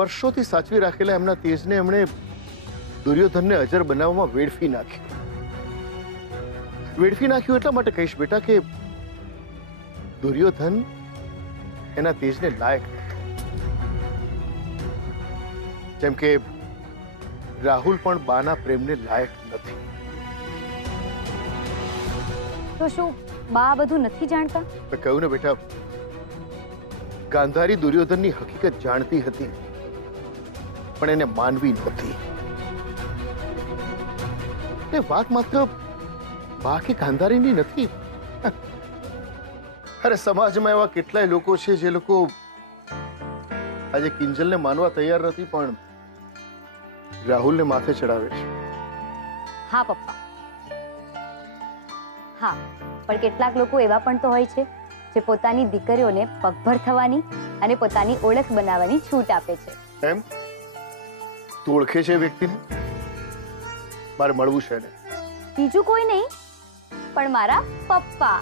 વર્ષોથી સાચવી રાખેલા એમના તેજને એમણે દુર્યોધનને અજર બનાવવામાં વેડફી નાખ્યું એટલા માટે કહીશ બેટા કે દુર્યોધન એના તેજને લાયક નથી, જેમ કે રાહુલ પણ બાના પ્રેમને લાયક નથી. તો શું બા બધું નથી જાણતા? મેં કહ્યું ને બેટા, ગાંધારી દુર્યોધનની હકીકત જાણતી હતી પણ એને માનવી નહોતી. એ વાત માત્ર બા કે ગાંધારીની નથી. અરે સમાજમાં એવા કેટલાય લોકો છે જે લોકો આજે કિંજલને માનવા તૈયાર નથી પણ રાહુલને માથે ચડાવે છે. હા પપ્પા, હા, પણ કેટલાક લોકો એવા પણ તો હોય છે જે પોતાની દીકરીઓને પગભર થવાની અને પોતાની ઓળખ બનાવવાની છૂટ આપે છે. એમ તું ઓળખે છે એ વ્યક્તિને? મારે મળવું છે એને. બીજું કોઈ નહીં પણ મારા પપ્પા.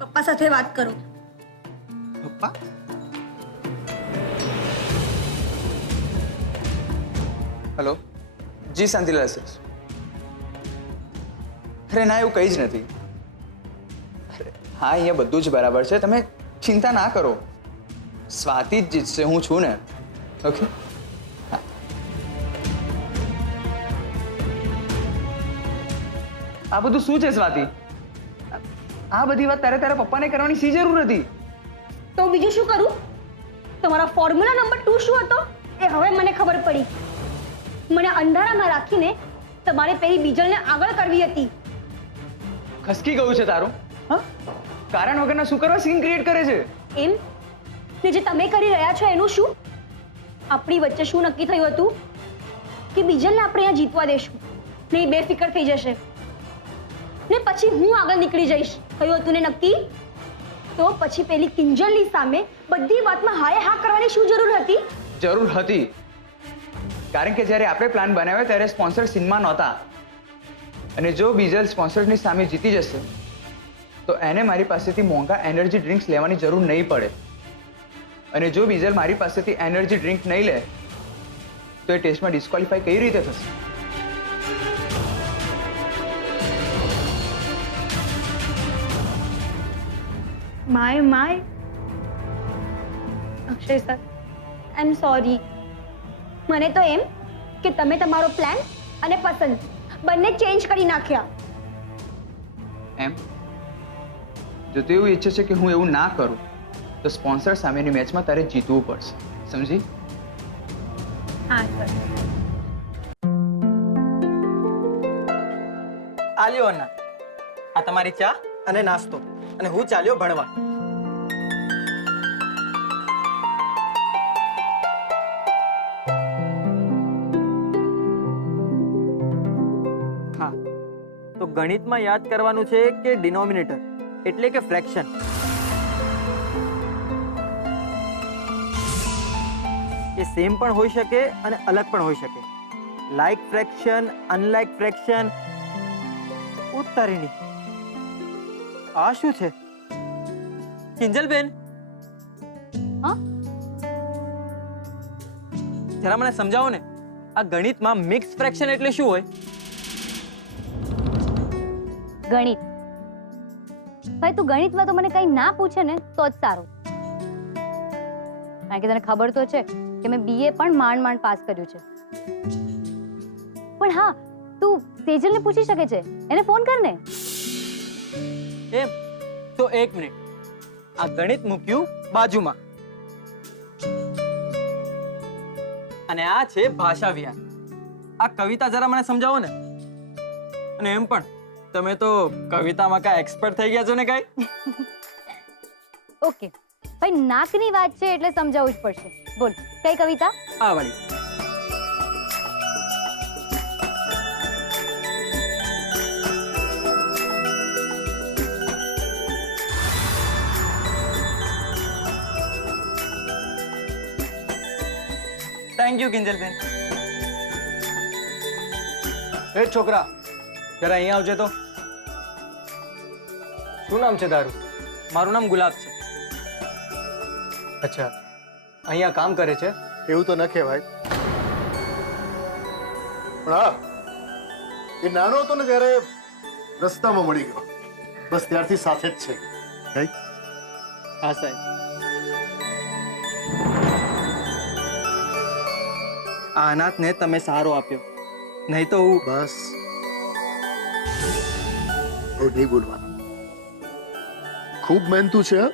પપ્પા સાથે વાત કરો. પપ્પા હેલો, જી શાંતિલાલ સર. અરે ના, એવું કંઈ જ નથી. અરે હા, અહીંયા બધું જ બરાબર છે, તમે ચિંતા ના કરો. સ્વાતિ જ જીતશે, હું છું ને. ઓકે. આ બધું શું છે સ્વાતિ? આ બધી વાત તારા પપ્પાને કરવાની શી જરૂર હતી? તો બીજું શું કરું? તમારા ફોર્મ્યુલા નંબર 2 શું હતો એ હવે મને ખબર પડી. મને અંધારામાં રાખીને તમારે પેલી બીજલને આગળ કરવી હતી. ખસકી ગયું છે તારું? હા, કારણ વગરના શું કરવા સીન ક્રિએટ કરે છે? એમ ને જે તમે કરી રહ્યા છો એનું શું? આપણી વચ્ચે શું નક્કી થયું હતું કે બીજલને આપણે અહીંયા જીતવા દેશું ને એ બેફિકર થઈ જશે ને પછી હું આગળ નીકળી જઈશ. થયું હતું ને નક્કી? તો પછી પેલી કિંજલની સામે બધી વાતમાં હાય હા કરવાની શું જરૂર હતી? જરૂર હતી, કારણ કે જ્યારે આપણે પ્લાન બનાવ્યો ત્યારે સ્પોન્સર સીનમાં નહોતા, અને જો બીજલ સ્પોન્સરની સામે જીતી જશે તો એને મારી પાસેથી મોંઘા એનર્જી ડ્રિંક્સ લેવાની જરૂર નહીં પડે, અને જો બીજલ મારી પાસેથી એનર્જી ડ્રિંક નહીં લે તો એ ટેસ્ટમાં ડિસ્ક્વોલિફાઈ કઈ રીતે થશે? My Akshay sir, I am sorry. મને તો એમ કે તમે તમારો પ્લાન અને પસંદ બંને ચેન્જ કરી નાખ્યા. એમ જો તું એવું ઈચ્છે છે કે હું એવું ના કરું તો સ્પોન્સર સામેની મેચમાં તારે જીતવું પડશે, સમજી? હા સર. આલ્યો અન્ના, આ તમારી ચા અને નાસ્તો, અને હું ચાલ્યો ભણવા. હા, તો ગણિતમાં યાદ કરવાનું છે કે ડિનોમિનેટર એટલે કે ફ્રેક્શન. એ સેમ પણ હોઈ શકે અને અલગ પણ હોઈ શકે. Like fraction, unlike fraction. ઉત્તરીણી, આ શું છે? કિંજલબેન, હા, જરા મને સમજાવો ને, આ ગણિતમાં મિક્સ ફ્રેક્શન એટલે શું હોય? ગણિત. ભાઈ તું ગણિતમાં તો મને કંઈ ના પૂછે ને તો જ સારું, કારણ કે તને ખબર તો છે કે મેં BA પણ માંડ પાસ કર્યું છે. પણ હા, તું સેજલને પૂછી શકે છે, એને ફોન કર ને. એમ તો એક મિનિટ, આ ગણિત મૂક્યું બાજુમાં, અને આ છે ભાષા વિહાર. આ કવિતા જરા મને સમજાવો ને. અને એમ પણ તમે તો કવિતામાં કાંઈ એક્સપર્ટ થઈ ગયા છો ને કાંઈ? ઓકે ભાઈ, નાકની વાત છે એટલે સમજાવવું જ પડશે. બોલ, કઈ કવિતા? આ વાળી. Thank you Kinjalben. એ છોકરા જરા અહીંયા આવજે તો. શું નામ છે તારું? મારું નામ ગુલાબ છે. અચ્છા, અહીંયા કામ કરે છે? એવું તો ન કહેવાય, પણ હા, એ નાનો હતો ને ત્યારે રસ્તામાં મળી ગયો, બસ ત્યારથી સાથે જ છે. કઈ હા સાહેબ. આ અનાથને તમે સહારો આપ્યો, નહીં તો હું બસ બહુ નહીં બોલવાનું. ખૂબ મહેનતુ છે, હા?